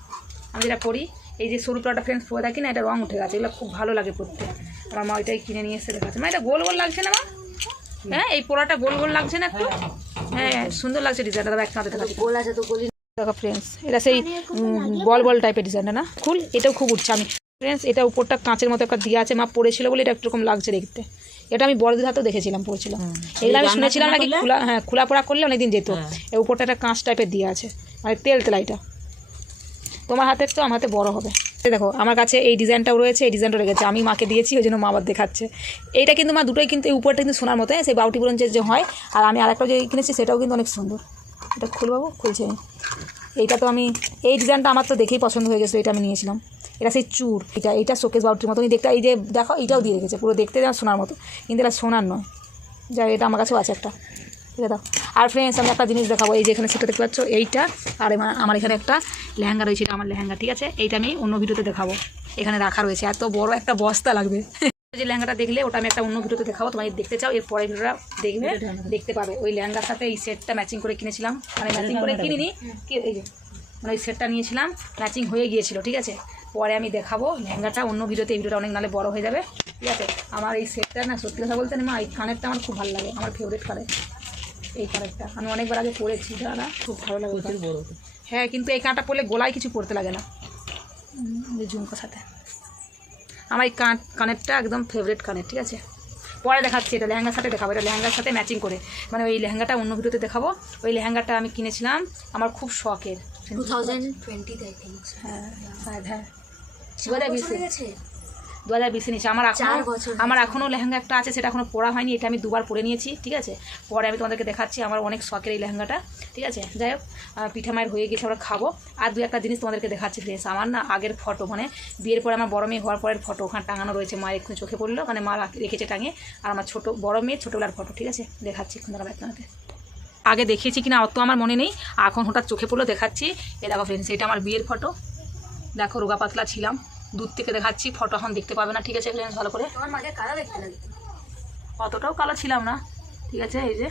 আমি যেটা পরি এই যে সরু পোলাটা ফ্রেন্ডস পরে থাকি না, এটা রঙ উঠে গেছে, এগুলো খুব ভালো লাগে পরতে। আমার মা ওইটাই কিনে নিয়ে এসে দেখাচ্ছে। মা এটা গোল গোল লাগছে না মা? হ্যাঁ এই পোলাটা গোল গোল লাগছে না একটু? হ্যাঁ সুন্দর লাগছে ডিজাইনটা, দাদা একটা হাতে দেখাচ্ছি। গোল আছে তো গলি দেখো ফ্রেন্ডস, এটা সেই বল বল টাইপের ডিজাইনটা না, খুল এটাও খুব উঠছে। আমি ফ্রেন্ডস এটা উপরটা কাঁচের মতো একটা দিয়ে আছে, মা পড়েছিল বলে এটা একরকম লাগছে দেখতে। এটা আমি বড়দের হাতেও দেখেছিলাম পড়ছিলাম, এগুলো আমি শুনেছিলাম নাকি খোলা, হ্যাঁ খোলা পড়া করলে অনেকদিন যেত। এই উপরটা একটা কাঁচ টাইপের দিয়ে আছে, মানে তেল তেলাইটা। তোমার হাতের তো আমার হাতে বড় হবে। দেখো আমার কাছে এই ডিজাইনটাও রয়েছে, এই ডিজাইনটা রেখেছে, আমি মাকে দিয়েছি, ওই জন্য মা আবার দেখাচ্ছে। এইটা কিন্তু মা দুটোই কিন্তু এই উপরটা কিন্তু সোনার মতো, সেই বাউটি পুরন যে হয়। আর আমি আরেকটা যে কিনেছি সেটাও কিন্তু অনেক সুন্দর। এটা খুলবাবু, খুলছে। এইটা তো আমি এই ডিজাইনটা আমার তো দেখেই পছন্দ হয়ে গেছিলো, এটা আমি নিয়েছিলাম। এটা সেই চূড়, এইটা শোকেস বাউটির মতনই দেখতে। এই যে দেখো এইটাও দিয়ে রেখেছে, পুরো দেখতে যেন সোনার মতো, কিন্তু এটা সোনার নয়। যাই এটা আমার কাছেও আছে একটা, ঠিক আছে। আর ফ্রেন্ডস আমি একটা জিনিস দেখাবো, এই যে এখানে সেটা দেখতে পাচ্ছ এইটা, আর আমার এখানে একটা লেহেঙ্গা রয়েছে, এটা আমার লেহেঙ্গা, ঠিক আছে। এইটা আমি অন্য ভিডিওতে দেখাবো, এখানে রাখা রয়েছে, এত বড় একটা বস্তা লাগবে। যে লেহেঙ্গাটা দেখলে ওটা আমি একটা অন্য ভিডিওতে দেখাবো, তোমার দেখতে চাও এর পরের ভিডিওটা দেখবে, দেখতে পাবে। ওই লেহেঙ্গার সাথে এই সেটটা ম্যাচিং করে কিনেছিলাম, মানে ম্যাচিং করে কিনিনি, এই যে মানে ওই সেটটা নিয়েছিলাম, ম্যাচিং হয়ে গিয়েছিল, ঠিক আছে। পরে আমি দেখাবো লেহেঙ্গাটা অন্য ভিডিওতে, এই ভিডিওটা অনেক নালে বড় হয়ে যাবে, ঠিক আছে। আমার এই সেটটা না সত্যি কথা বলতে না, এই কানেরটা আমার খুব ভালো লাগে, আমার ফেভারিট কানের এই কানেরটা। আমি অনেকবার আগে পরেছি, দাদা খুব ভালো লাগে। হ্যাঁ কিন্তু এই কানটা পরলে গলায় কিছু পরতে লাগে না, ঝুমকোর সাথে। আমার এই কানেরটা একদম ফেভারিট কানের, ঠিক আছে। পরে দেখাচ্ছি, এটা লেহেঙ্গার সাথে দেখাবো, এটা লেহেঙ্গার সাথে ম্যাচিং করে, মানে ওই লেহেঙ্গাটা অন্য ভিডিওতে দেখাবো। ওই লেহেঙ্গাটা আমি কিনেছিলাম, আমার খুব শখের, 2020 আই থিঙ্ক। হ্যাঁ হ্যাঁ 2020 নিয়েছি। আমার এখনও লেহেঙ্গা একটা আছে, সেটা এখনও পরা হয়নি, এটা আমি দুবার পরে নিয়েছি, ঠিক আছে। পরে আমি তোমাদেরকে দেখাচ্ছি, আমার অনেক শখের এই লেহেঙ্গাটা, ঠিক আছে। যাই হোক পিঠা মায়ের হয়ে গেছে, আমরা খাবো। আর দু একটা জিনিস তোমাদেরকে দেখাচ্ছি ফ্রেন্ডস, আমার না আগের ফটো, মানে বিয়ের পরে আমার বড় মেয়ে হওয়ার পরের ফটো ওখানে টাঙানো রয়েছে, মায়ের এক্ষুনি চোখে পড়লো, মানে মা রেখেছে টাঙিয়ে। আর আমার বড় মেয়ে ছোটোবেলার ফটো, ঠিক আছে, দেখাচ্ছি এখন দাঁড়াবে আপনাদের। আগে দেখিয়েছি কিনা অত আমার মনে নেই, এখন হঠাৎ চোখে পড়লো দেখাচ্ছি। এ দেখো ফ্রেন্ডস, এটা আমার বিয়ের ফটো, দেখো রোগা পাতলা ছিলাম, দূর থেকে দেখাচ্ছি, ফটো এখন দেখতে পাবে না, ঠিক আছে ফ্রেন্ডস ভালো করে। তোমার মাকে কালো দেখতে লাগে, অতটাও কালো ছিলাম না, ঠিক আছে। এই যে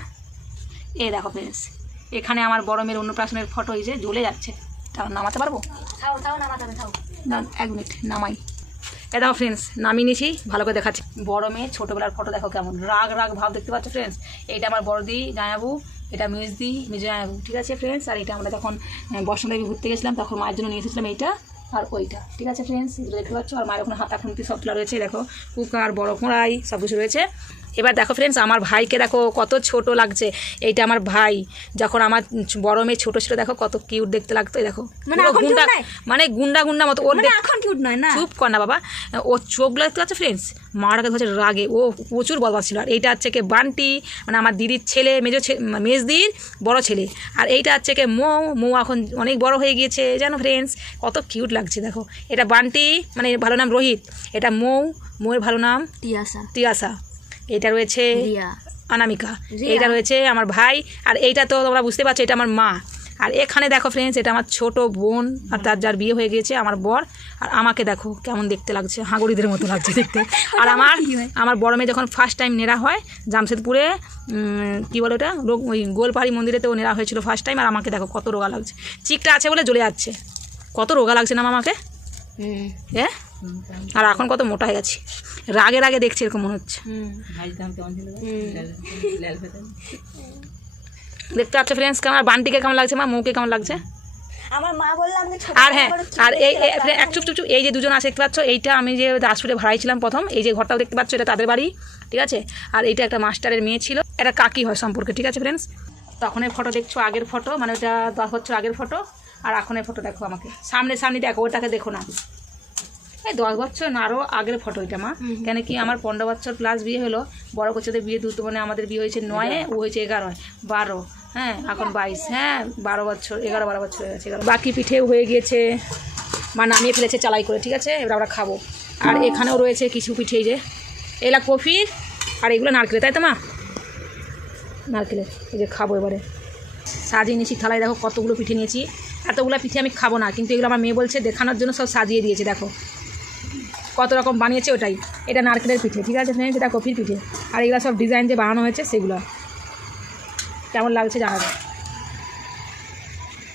এই দেখো ফ্রেন্ডস, এখানে আমার বড় মেয়ের অন্নপ্রাশনের ফটো, এই যে জ্বলে যাচ্ছে, তাও নামাতে পারবো? থাও নামাতে হবে, থাও না 1 মিনিট নামাই। এ দেখো ফ্রেন্ডস নামিয়ে নিয়েছি, ভালো করে দেখাচ্ছি। বড় মেয়ে ছোটোবেলার ফটো দেখো কেমন রাগ রাগ ভাব দেখতে পাচ্ছ ফ্রেন্ডস। এইটা আমার বড়দি জামাইবাবু, এটা মেজদি মেজো জামাইবাবু, ঠিক আছে ফ্রেন্ডস। আর এটা আমরা যখন বসন্তদেবী ঘুরতে গেছিলাম তখন মায়ের জন্য নিয়ে এসেছিলাম এইটা আর ওইটা, ঠিক আছে ফ্রেন্ডস, এগুলো দেখতে পাচ্ছ। আর মায়ের ওখানে হাতা খুন্তি সব তোলা রয়েছে, দেখো কুকার, বড় কড়াই সব কিছু রয়েছে। এবার দেখো ফ্রেন্ডস আমার ভাইকে দেখো কত ছোট লাগছে, এইটা আমার ভাই যখন আমার বড় মেয়ে ছোটো ছিল, দেখো কত কিউট দেখতে লাগতো। দেখো মানে গুন্ডা গুন্ডা মতো, ওর এখন কিউট নয় না, চুপ কর না বাবা, ওর চোখগুলো দেখতে পাচ্ছ ফ্রেন্ডস, মারাকে হচ্ছে রাগে, ও প্রচুর বদমাশ ছিল। আর এইটা হচ্ছে কে বান্টি, মানে আমার দিদির ছেলে, মেজদির বড় ছেলে। আর এইটা হচ্ছে কে মৌ এখন অনেক বড় হয়ে গিয়েছে, জানো ফ্রেন্ডস কত কিউট লাগছে। দেখো এটা বান্টি, মানে ভালো নাম রোহিত, এটা মৌয়ের ভালো নাম তিয়াসা, এটা রয়েছে অনামিকা, এইটা রয়েছে আমার ভাই। আর এইটা তো তোমরা বুঝতে পারছো, এটা আমার মা। আর এখানে দেখো ফ্রেন্ডস এটা আমার ছোট বোন, আর তার যার বিয়ে হয়ে গিয়েছে, আমার বর। আর আমাকে দেখো কেমন দেখতে লাগছে, হাঁগড়িদের মতো লাগছে দেখতে। আর আমার বড় মেয়ে যখন ফার্স্ট টাইম নেড়া হয় জামশেদপুরে, কী বলে ওটা, ওই গোলপাড়ি মন্দিরেতেও নেড়া হয়েছিল ফার্স্ট টাইম। আর আমাকে দেখো কত রোগা লাগছে, চিকটা আছে বলে জ্বলে যাচ্ছে, কত রোগা লাগছে না আমাকে, হ্যাঁ। আর এখন কত মোটা হয়ে গেছি, রাগে রাগে দেখছি এরকম মনে হচ্ছে। দেখতে পাচ্ছ ফ্রেন্ডস আমার বান্টিকে কেমন লাগছে, মা মৌকে কেমন লাগছে। আমার মা বললাম যে আর হ্যাঁ, আর এই চুপ চুপ চুপ, এই যে দুজন আছে দেখতে পাচ্ছ, এইটা আমি যে দাসপুরে ভাড়াই ছিলাম প্রথম, এই যে ঘরটাও দেখতে পাচ্ছ, এটা তাদের বাড়ি, ঠিক আছে। আর এইটা একটা মাস্টারের মেয়ে ছিল, এটা কাকি হয় সম্পর্কে, ঠিক আছে ফ্রেন্ডস। তখনের ফটো দেখছো, আগের ফটো, মানে ওটা 10 বছর আগের ফটো। আর এখনের ফটো দেখো, আমাকে সামনে দেখো, ওটাকে দেখো না, এই 10 বছর না আরও আগের ফটো এটা মা। কেন কি আমার 15 বছর প্লাস বিয়ে হলো, বড় কোচাদের বিয়ে দ্রুত, মানে আমাদের বিয়ে হয়েছে 9-এ, ও হয়েছে 11-এ, 12, হ্যাঁ এখন 22, হ্যাঁ 12 বছর, 11-12 বছর হয়ে গেছে। বাকি পিঠেও হয়ে গিয়েছে, মা নামিয়ে ফেলেছে চালাই করে, ঠিক আছে। এবার আমরা খাবো। আর এখানেও রয়েছে কিছু পিঠে, এই যে এলা কফির, আর এগুলো নারকেলের, তাই তো মা, নারকেলের। এই যে খাবো এবারে, সাজিয়ে নিয়েছি থালায়, দেখো কতগুলো পিঠে নিয়েছি। এতগুলো পিঠে আমি খাবো না, কিন্তু এগুলো আমার মেয়ে বলছে দেখানোর জন্য সব সাজিয়ে দিয়েছে, দেখো কত রকম বানিয়েছে ওটাই। এটা নারকেলের পিঠে, ঠিক আছে ফ্রেন্ডস, এটা কফির পিঠে। আর এগুলো সব ডিজাইন যে বানানো হয়েছে সেগুলো। কেমন লাগছে জানাবে।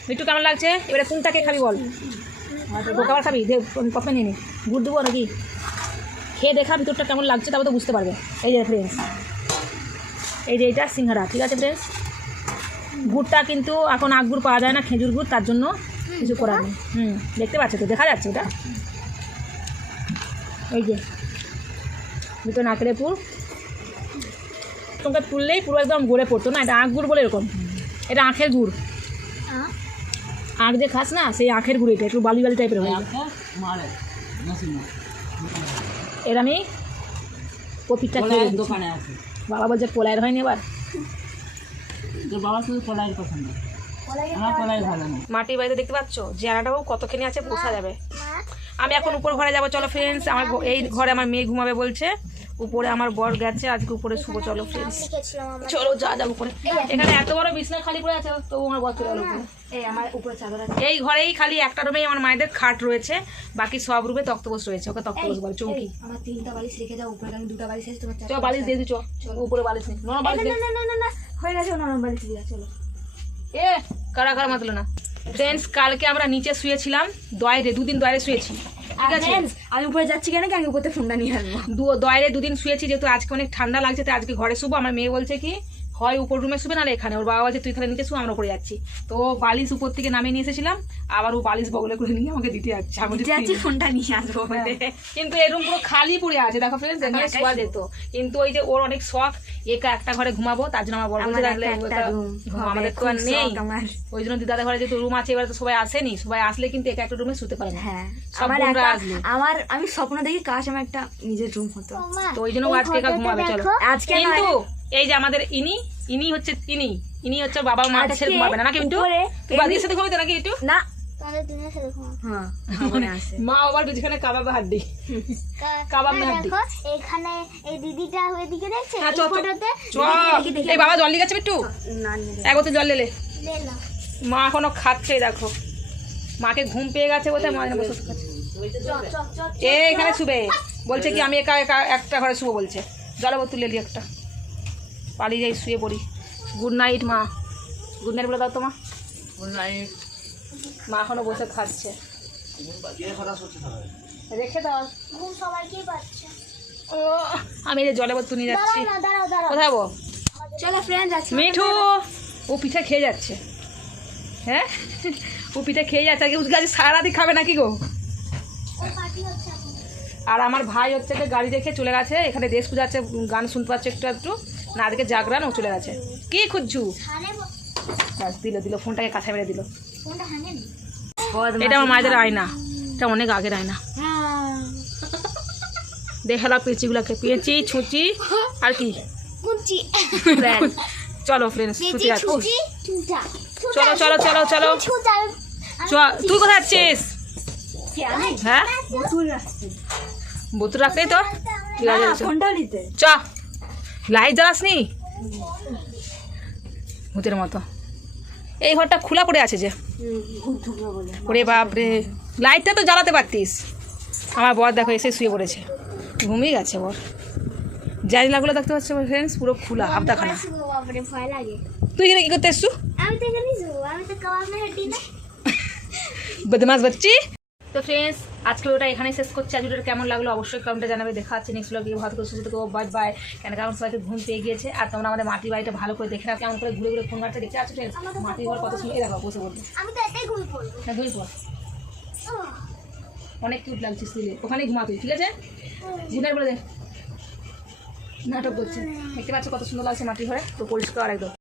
মিট্টু কেমন লাগছে? এবারে কোনটাকে খাবি বল? খাবার খাবি? প্রথমে নিয়ে নি, গুড় দেবো নাকি? খেয়ে দেখা ভিতরটা কেমন লাগছে, তারপর তো বুঝতে পারবে। এই যে ফ্রেন্ডস, এই যে এটা সিঙ্গারা, ঠিক আছে ফ্রেন্ডস। গুড়টা কিন্তু এখন আখ গুড় পাওয়া যায় না, খেজুর গুড়, তার জন্য কিছু করার নেই। দেখতে পাচ্ছ তো, দেখা যাচ্ছে এটা। এই যে দুটো নারকেলের পুর, তোমাকে তুললেই পুরো একদম গড়ে পড়তো না। এটা আখ গুড় বলে এরকম, এটা আখের গুড়। আখ যে খাস না, সেই আখের গুড়। এটা একটু বালি বালি টাইপের হয়। এর আমি কপিটা খেয়ে দোকানে আছে, বাবা বলছে পোলাইয়ের হয়নি এবার। তোর বাবা শুধু কলাইয়ের পছন্দ, আমার কলাই ভালো না। মাটির বাড়িতে দেখতে পাচ্ছ জানাটাও কতখানি আছে, পোষা যাবে। আমি এখন উপর ঘরে যাবো, চলো ফ্রেন্ডস। আমার এই ঘরে আমার মেয়ে ঘুমাবে বলছে, উপরে আমার বর গেছে আজকে উপরে শুভ। চলো ফ্রেন্ডস, চলো যা যাবো উপরে। এখানে এত বড় বিছনা খালি পড়ে আছে, তবু আমার বর চলে গেল উপরে। এই আমার উপরে চাদর আছে। এই ঘরেই খালি একটা রুমেই আমার মায়েদের খাট রয়েছে, বাকি সব রুমে তক্তপোষ রয়েছে। ওকে তক্তপোষ বলে, চৌকি। আমার 3টা বালিশ রেখে দাও উপরে, আমি 2টা বালিশ আছে তোমার। চ বালিশ দিয়ে দিচ্ছ, উপরে বালিশ নেই, নরম বালিশ দে। না হয়ে গেছে, নরম বালিশ দিয়া। চলো এ কারা কারা মাতলো না। ফ্রেন্ডস, কালকে আমরা নিচে শুয়েছিলাম দয়ারে, 2 দিন দয়ারে শুয়েছি, ঠিক আছে। আমি উপরে যাচ্ছি কেন, আমি উপরে ফোনটা নিয়ে আসবো। দয়ারে 2 দিন শুয়েছি, যেহেতু আজকে অনেক ঠান্ডা লাগছে, তাই আজকে ঘরে শুবো। আমার মেয়ে বলছে কি হয় উপর রুমে শুবে, নাহলে এখানে। ওর বাবা বলছে তুই তাহলে নিচে শু, আমরা উপরে যাচ্ছি। তো বালিশ উপর থেকে নামিয়ে নিয়ে এসেছিলাম, আবার ও বালিশ বগলে করে নিয়ে আমাকে দিতে যাচ্ছে। আমি যাচ্ছি ফোনটা নিয়ে আসবো। কিন্তু এই রুম পুরো খালি পড়ে আছে, দেখো ফ্রেন্ডস, এখানে শোয়া যেত। কিন্তু ওই যে ওর অনেক শখ, একা একটা ঘরে ঘুমাবো, তার জন্য আমার বড় বলছে আমাদের তো আর নেই। ওই জন্য দিদাদের ঘরে যেহেতু রুম আছে, এবার তো সবাই আসেনি, সবাই আসলে কিন্তু একা একটা রুমে শুতে পারে না। হ্যাঁ, সব বোনরা আসলে। আমি স্বপ্ন দেখি কাশ আমার একটা নিজের রুম হতো, তো ওই জন্য ও আজকে একা ঘুমাবে। চলো আজকে কিন্তু এই যে আমাদের ইনি হচ্ছে ইনি হচ্ছে বাবা মা ছেড়ে ঘুমাবে না, নাকি একটু বাদির সাথে ঘুমাবে নাকি একটু না। তাহলে তুমি সাথে ঘুমাও। হ্যাঁ, মা আবার বিছখানে কাবাব হাড্ডি কাবাব না, হাড্ডি। দেখো এখানে এই দিদিটা ওইদিকে দেখছে, হ্যাঁ, এই চ চ ফটোতে চ। এই বাবা জল নিয়ে গেছে একটু, না এক বোতল জল লেলে। দেখলাম। মা এখনো খাচ্ছে, দেখো মাকে ঘুম পেয়ে গেছে বলতে মা বসে খাচ্ছে। এখানে শুবে বলছে কি আমি একা একা একটা ঘরে শুবো বলছে। জলে বোতল লেলি একটা, পালিয়ে যাই শুয়ে পড়ি। গুড নাইট মা, গুড নাইট বলে দাও তো মা। Good night. মা এখনো বসে খাচ্ছে, রেখে দাও। ঘুম সবাইকেই পাচ্ছে। ও আমি এই যে জলে বোতল নিয়ে যাচ্ছি। দাঁড়াও দাঁড়াও। কোথায় যাবো? চলো ফ্রেন্ড যাচ্ছি। মিঠু ও পিঠে খেয়ে যাচ্ছে। হ্যাঁ, ও পিঠে খেয়ে যাচ্ছে। আজকে সারাদিন খাবে নাকি গো? ওই পার্টি হচ্ছে এখন। আর আমার ভাই হচ্ছে যে গাড়ি রেখে চলে গেছে, এখানে দেশ পূজা আছে, গান শুনতে পাচ্ছে একটু একটু না, আজকে জাগরান, ও চলে গেছে। কি খুঁজছু? হানে ব্যাস দিল ফোনটাকে কাছে মেরে দিল। ফোনটা হানেনি। এটা আমার মায়েদের আয়না, এটা অনেক আগের আয়না। দেখালাম পেঁচিগুলোকে, পেঁচি ছুঁচি আর কি। কুচি চলো ফ্রেন্ডস ছুটি আছে। ছুচি ছুটা। চলো চলো চলো চলো ছুটা। তুই কোথায় যাচ্ছিস? হ্যাঁ, বোতল রাখছি। বোতল রাখতেই তো ঠিক আছে। ফোনটাও নিতে। চ লাইট জ্বালাসনি ভূতের মতো। এই ঘরটা খোলা পড়ে আছে যে, ওরে বাপরে, লাইটটা তো জ্বালাতে পারতিস। আমার বর দেখো এসে শুয়ে পড়েছে, ঘুমিয়ে গেছে বর। জানলাগুলো দেখতে পাচ্ছ ফ্রেন্ডস, পুরো খোলা হাফতাখানা। বাবারে ভয় লাগে। তুই এখানে কি করতে এসছু? আমি তো এখানে শুবো, আমি তো কাবাব না হাঁটি না। বদমাস বাচ্চি। তো ফ্রেন্ডস, আজকে ওটা এখানেই শেষ করছি। আজ ভিডিওটা কেমন লাগলো অবশ্যই কমেন্টে জানাবে। দেখা হচ্ছে নেক্সট ব্লগে। ভালো করে সুস্থ থেকো, বাই বাই। কেন কারণ সবাইকে ঘুম পেয়ে গিয়েছে। আর তোমরা আমাদের মাটির বাড়িটা ভালো করে দেখে নাও, কেমন করে ঘুরে ঘুরে ফোন ঘাটতে দেখতে আছো ফ্রেন্ডস। মাটির ঘর কত সুন্দর, দেখো বসে পড়বে। আমি তো এটাই ঘুমিয়ে পড়বো। হ্যাঁ ঘুরে পড়, অনেক কিউট লাগছিস তুই, ওখানেই ঘুমাতে, ঠিক আছে। গুড নাইট বলে দে। নাটক করছে, দেখতে পাচ্ছ কত সুন্দর লাগছে মাটির ঘরে, তো পরিষ্কার একদম।